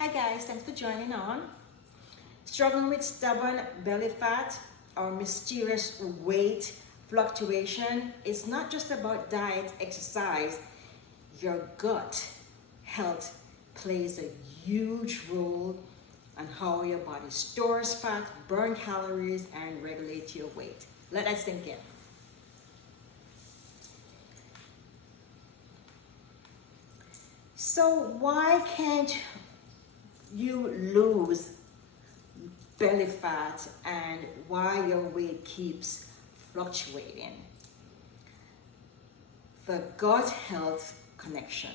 Hi guys, thanks for joining on. Struggling with stubborn belly fat or mysterious weight fluctuation, it's not just about diet, exercise. Your gut health plays a huge role on how your body stores fat, burn calories, and regulate your weight. Let that sink in. So why can't you lose belly fat and why your weight keeps fluctuating? The gut health connection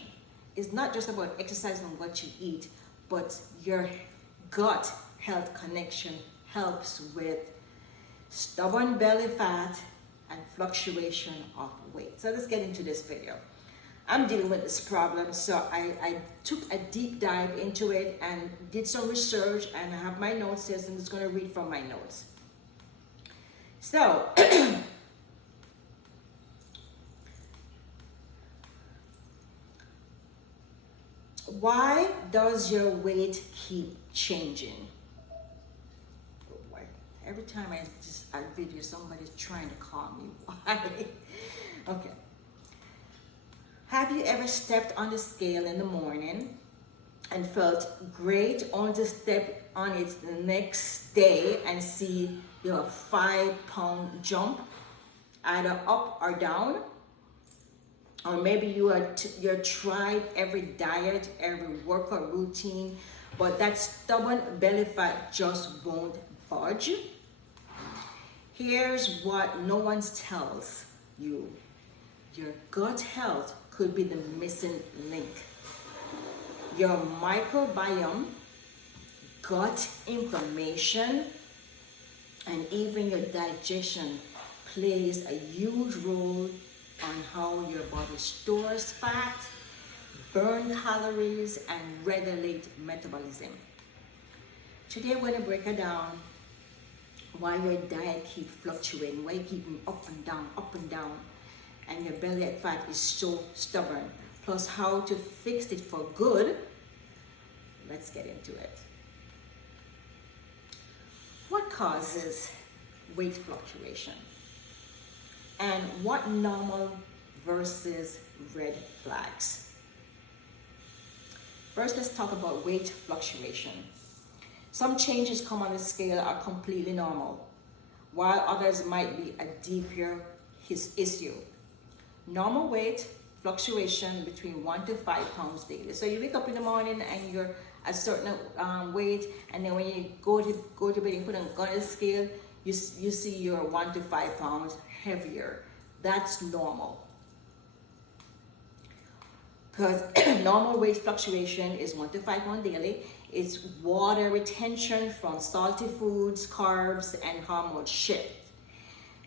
is not just about exercising what you eat, but your gut health connection helps with stubborn belly fat and fluctuation of weight. So let's get into this video. I'm dealing with this problem, so I took a deep dive into it and did some research, and I have my notes here, so I'm just going to read from my notes. So, why does your weight keep changing? Oh boy. Every time I video, somebody's trying to call me. Why? Okay. Have you ever stepped on the scale in the morning and felt great, only to step on it the next day and see your 5-pound jump, either up or down? Or maybe you're tried every diet, every workout routine, but that stubborn belly fat just won't budge. Here's what no one tells you. Your gut health could be the missing link. Your microbiome, gut inflammation, and even your digestion plays a huge role on how your body stores fat, burn calories, and regulate metabolism. Today we're going to break it down why your diet keeps fluctuating, why you keep up and down, and your belly fat is so stubborn, plus how to fix it for good. Let's get into it. What causes weight fluctuation? And what normal versus red flags? First, let's talk about weight fluctuation. Some changes come on the scale are completely normal, while others might be a deeper issue. Normal weight fluctuation between 1 to 5 pounds daily. So you wake up in the morning and you're a certain weight, and then when you go to bed and put on the scale, you see you're 1 to 5 pounds heavier. That's normal. Because normal weight fluctuation is 1 to 5 pounds daily. It's water retention from salty foods, carbs, and hormone shift.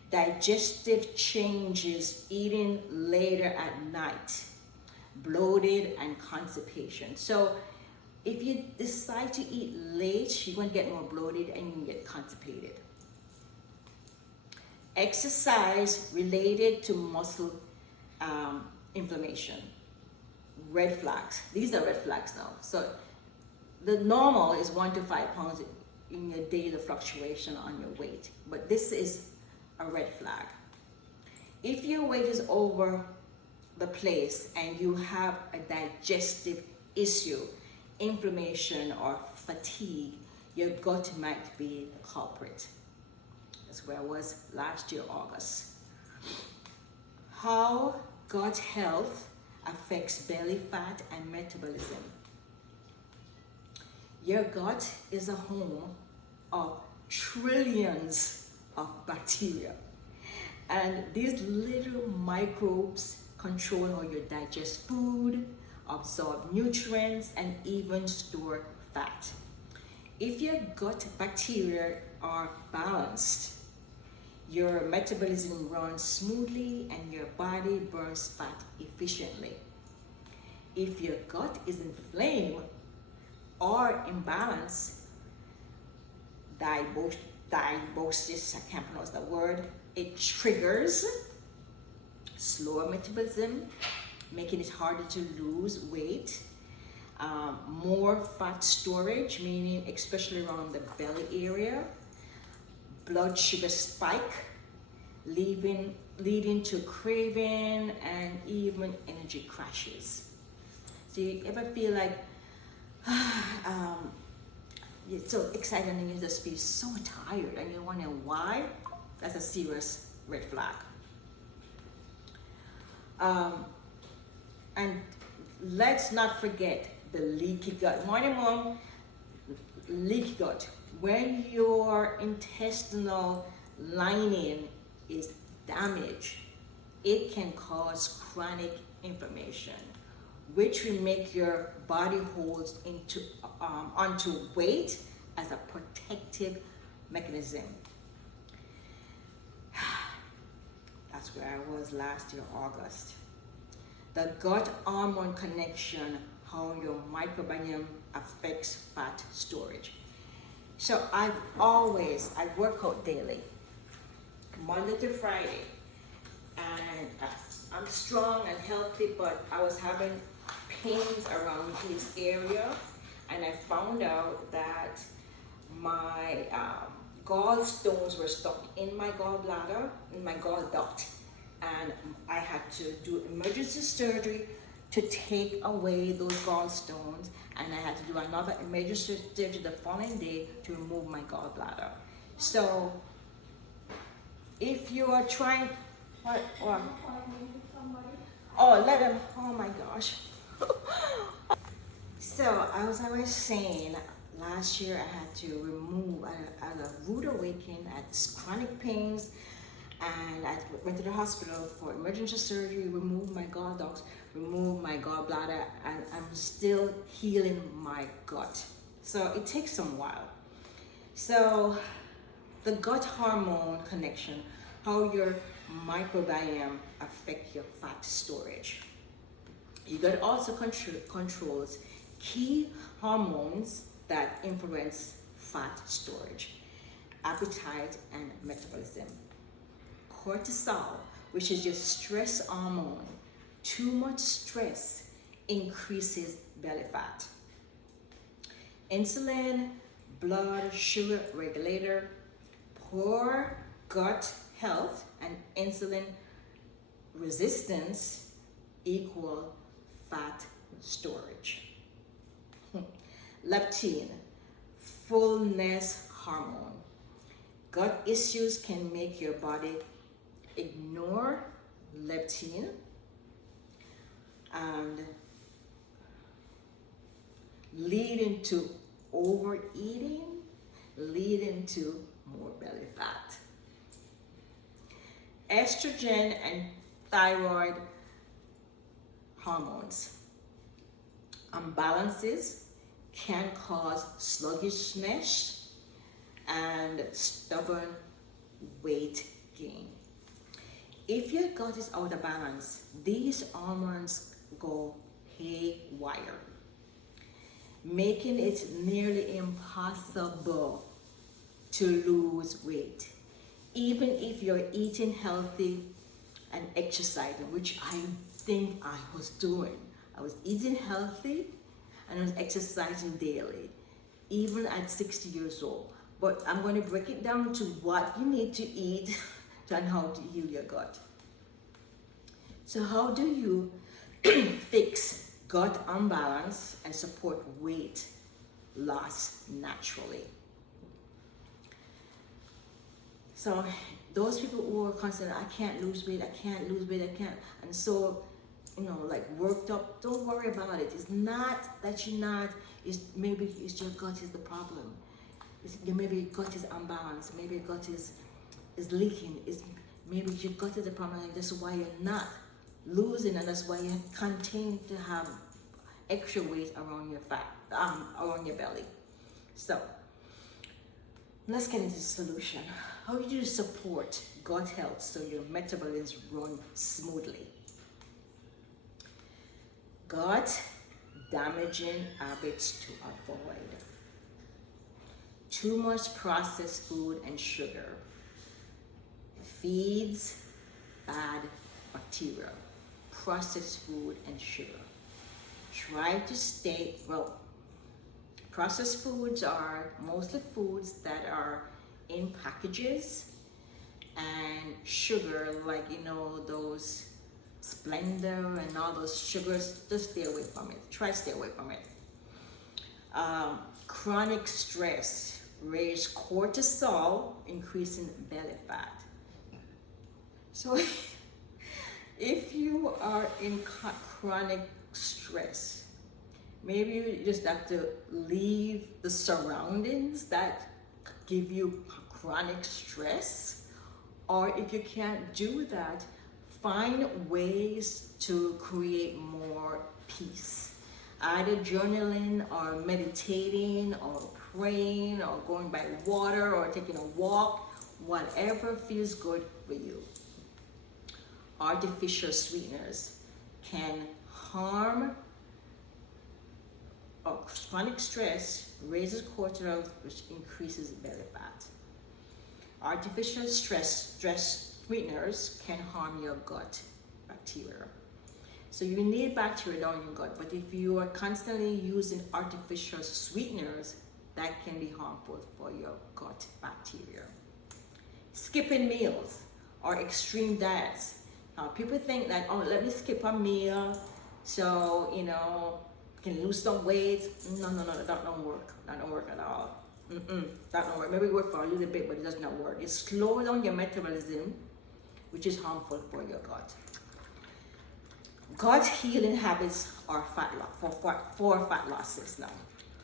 Digestive changes, eating later at night, bloated, and constipation. So if you decide to eat late, you're going to get more bloated and you can get constipated. Exercise related to muscle inflammation. Red flags. These are red flags now. So the normal is 1 to 5 pounds in your daily fluctuation on your weight. But this is a red flag. If your weight is over the place and you have a digestive issue, inflammation, or fatigue, your gut might be the culprit. That's where I was last year, August. How gut health affects belly fat and metabolism. Your gut is a home of trillions of bacteria, and these little microbes control how you digest food, absorb nutrients, and even store fat. If your gut bacteria are balanced, your metabolism runs smoothly and your body burns fat efficiently. If your gut is inflamed or imbalanced, diabosis, I can't pronounce that word, it triggers slower metabolism, making it harder to lose weight, more fat storage, meaning especially around the belly area, blood sugar spike, leading to craving and even energy crashes. So you ever feel like you're so excited and you just feel so tired and you're wondering why? That's a serious red flag. And let's not forget the leaky gut. Morning, Mom. Leaky gut. When your intestinal lining is damaged, it can cause chronic inflammation, which will make your body hold onto weight as a protective mechanism. That's where I was last year, August. The gut hormone connection, how your microbiome affects fat storage. So I work out daily, Monday to Friday, and I'm strong and healthy, but I was having pains around this area, and I found out that my gallstones were stuck in my gallbladder, in my gall duct, and I had to do emergency surgery to take away those gallstones, and I had to do another emergency surgery the following day to remove my gallbladder. So if you are trying, let them, oh my gosh. So as I was saying, last year I had to remove, I had a rude awakening, I had chronic pains, and I went to the hospital for emergency surgery, removed my gall ducts, removed my gallbladder, and I'm still healing my gut. So it takes some while. So the gut hormone connection, how your microbiome affect your fat storage. Your gut also controls key hormones that influence fat storage, appetite, and metabolism. Cortisol, which is your stress hormone. Too much stress increases belly fat. Insulin, blood sugar regulator. Poor gut health and insulin resistance equal fat storage. Leptin, fullness hormone. Gut issues can make your body ignore leptin and leading to overeating, leading to more belly fat. Estrogen and thyroid hormones imbalances can cause sluggishness and stubborn weight gain. If your gut is out of balance, these hormones go haywire, making it nearly impossible to lose weight. Even if you're eating healthy and exercising, which I think I was doing. I was eating healthy and I was exercising daily, even at 60 years old. But I'm going to break it down to what you need to eat and how to heal your gut. So how do you fix gut imbalance and support weight loss naturally? So those people who are constantly, I can't lose weight, I can't lose weight, I can't, and so, like worked up, don't worry about it. It's not that you're not, maybe it's your gut is the problem. Maybe your gut is unbalanced, maybe your gut is leaking, maybe your gut is the problem, and that's why you're not losing, and that's why you continue to have extra weight around your around your belly. So let's get into the solution. How do you support gut health so your metabolism run smoothly? Gut damaging habits to avoid. Too much processed food and sugar feeds bad bacteria. Processed food and sugar. Try to stay, well, processed foods are mostly foods that are in packages, and sugar, like, you know, those Splendor and all those sugars, just stay away from it. Try to stay away from it. Chronic stress raise cortisol, increasing belly fat. So if you are in chronic stress, maybe you just have to leave the surroundings that give you chronic stress. Or if you can't do that, find ways to create more peace. Either journaling or meditating or praying or going by water or taking a walk, whatever feels good for you. Artificial sweeteners can harm, or chronic stress raises cortisol, which increases belly fat. Artificial stress sweeteners can harm your gut bacteria. So you need bacteria down in your gut, but if you are constantly using artificial sweeteners, that can be harmful for your gut bacteria. Skipping meals or extreme diets. Now, people think that, oh, let me skip a meal so, you know, can lose some weight. No, that don't work. That don't work at all. That don't work. Maybe it works for a little bit, but it does not work. It slows down your metabolism, which is harmful for your gut. Gut healing habits are for fat losses now.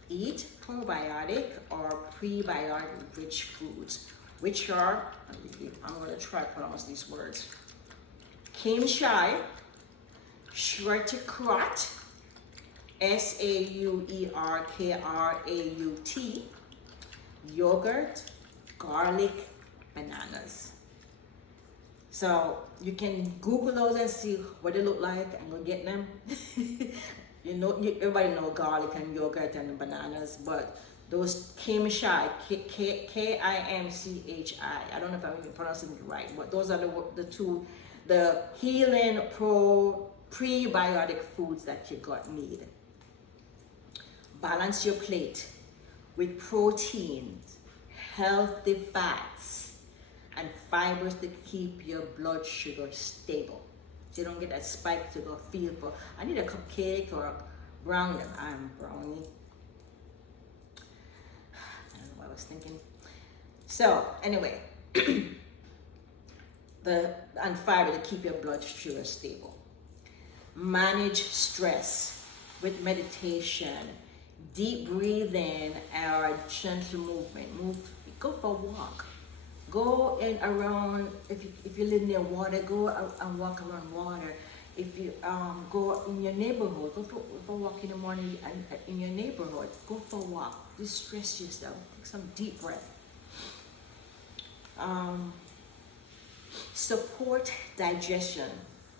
Eat probiotic or prebiotic rich foods, which are, I'm going to try to pronounce these words: kimchi, sauerkraut, sauerkraut, yogurt, garlic, bananas. So you can Google those and see what they look like and go get them. You know, everybody know garlic and yogurt and bananas, but those kimchi, Kimchi, I don't know if I'm even pronouncing it right, but those are the healing prebiotic foods that your gut need. Balance your plate with proteins, healthy fats, and fibers to keep your blood sugar stable. So you don't get that spike to go feel for, I need a cupcake or a brownie. I'm brownie. I don't know what I was thinking. So anyway, and fiber to keep your blood sugar stable. Manage stress with meditation, deep breathing, or gentle movement. Go for a walk. Go in around, if you live near water, go and walk around water. If you go in your neighborhood, go for a walk in the morning in your neighborhood. Go for a walk. Distress yourself. Take some deep breath. Support digestion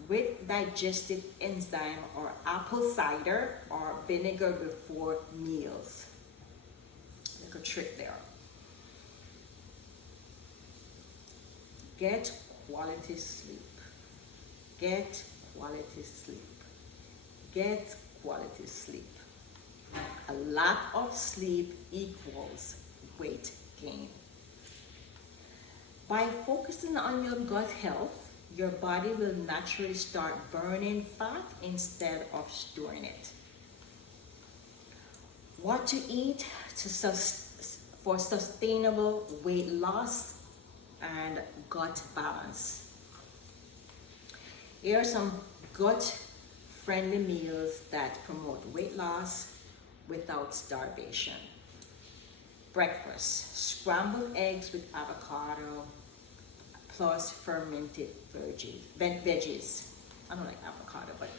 with digestive enzyme or apple cider or vinegar before meals. Like a trick there. Get quality sleep. Get quality sleep. Get quality sleep. A lack of sleep equals weight gain. By focusing on your gut health, your body will naturally start burning fat instead of storing it. What to eat for sustainable weight loss and gut balance. Here are some gut-friendly meals that promote weight loss without starvation. Breakfast: scrambled eggs with avocado plus fermented veggies. I don't like avocado, but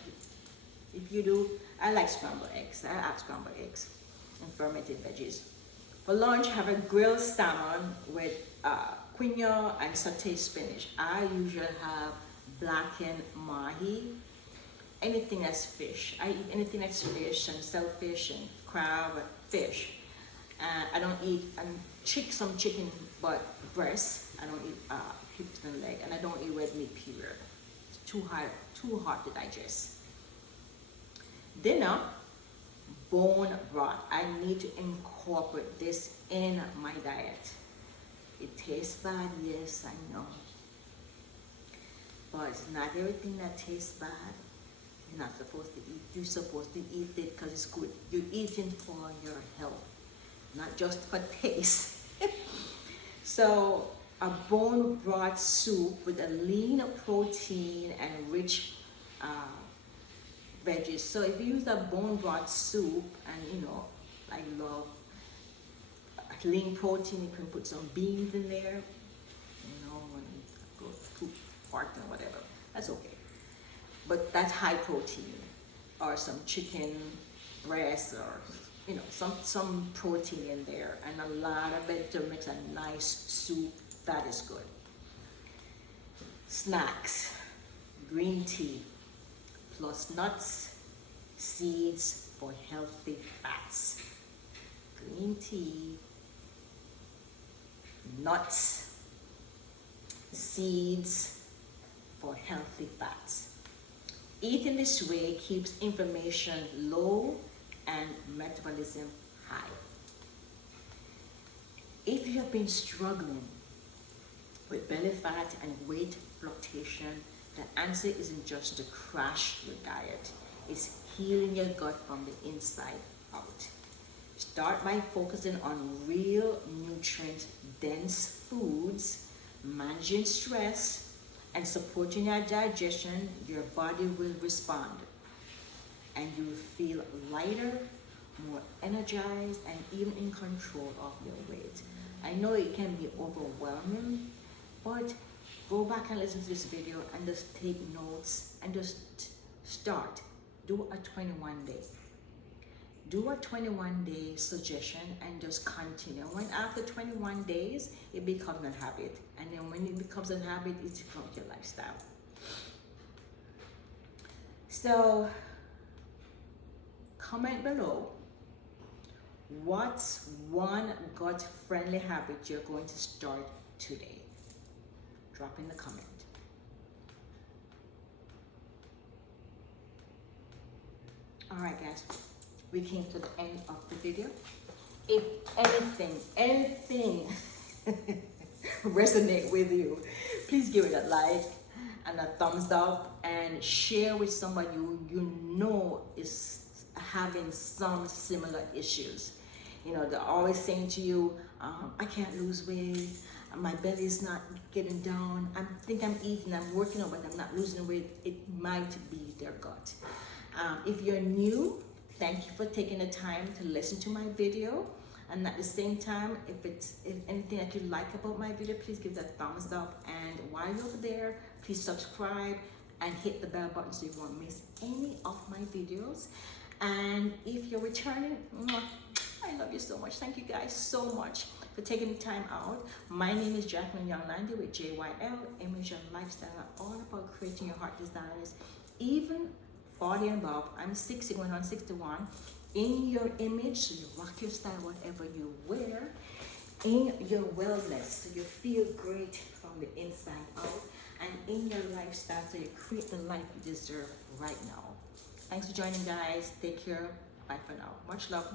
if you do, I like scrambled eggs. I like scrambled eggs and fermented veggies. For lunch, have a grilled salmon with quinoa and sauteed spinach. I usually have blackened mahi. Anything that's fish. I eat anything that's fish and shellfish and crab, fish. I don't eat some chicken, but breast. I don't eat hips and leg, and I don't eat red meat, period. It's too hard to digest. Dinner: bone broth. I need to incorporate this in my diet. It tastes bad, yes, I know. But it's not everything that tastes bad. You're not supposed to eat. You're supposed to eat it because it's good. You're eating for your health, not just for taste. So a bone broth soup with a lean protein and rich veggies. So if you use a bone broth soup, and you know, I love lean protein, you can put some beans in there, you know, and go poop, fart and whatever. That's okay. But that's high protein, or some chicken breast, or you know, some protein in there, and a lot of vegetable makes a nice soup. That is good. Snacks: green tea plus nuts, seeds for healthy fats. Green tea, nuts, seeds for healthy fats. Eating this way keeps inflammation low and metabolism high. If you have been struggling with belly fat and weight fluctuation, the answer isn't just to crash your diet, it's healing your gut from the inside out. Start by focusing on real nutrient-dense foods, managing stress, and supporting your digestion. Your body will respond, and you will feel lighter, more energized, and even in control of your weight. I know it can be overwhelming, but go back and listen to this video and just take notes and just start. Do a 21-day. Do a 21-day suggestion and just continue. When after 21 days, it becomes a habit. And then when it becomes a habit, it becomes your lifestyle. So, comment below, what's one gut-friendly habit you're going to start today? Drop in the comment. All right, guys, we came to the end of the video. If anything resonate with you, please give it a like and a thumbs up, and share with somebody you know is having some similar issues. You know, they're always saying to you, I can't lose weight, my belly is not getting down, I think I'm eating, I'm working out, but I'm not losing weight. It might be their gut. If you're new, thank you for taking the time to listen to my video. And at the same time, if anything that you like about my video, please give that thumbs up. And while you're over there, please subscribe and hit the bell button so you won't miss any of my videos. And if you're returning, I love you so much. Thank you guys so much for taking the time out. My name is Jacqueline Young-Landy with JYL, Image and Lifestyle, all about creating your heart desires. Even 40 and above, I'm 60 going on 61. In your image, so you rock your style, whatever you wear. In your wellness, so you feel great from the inside out. And in your lifestyle, so you create the life you deserve right now. Thanks for joining, guys. Take care. Bye for now. Much love.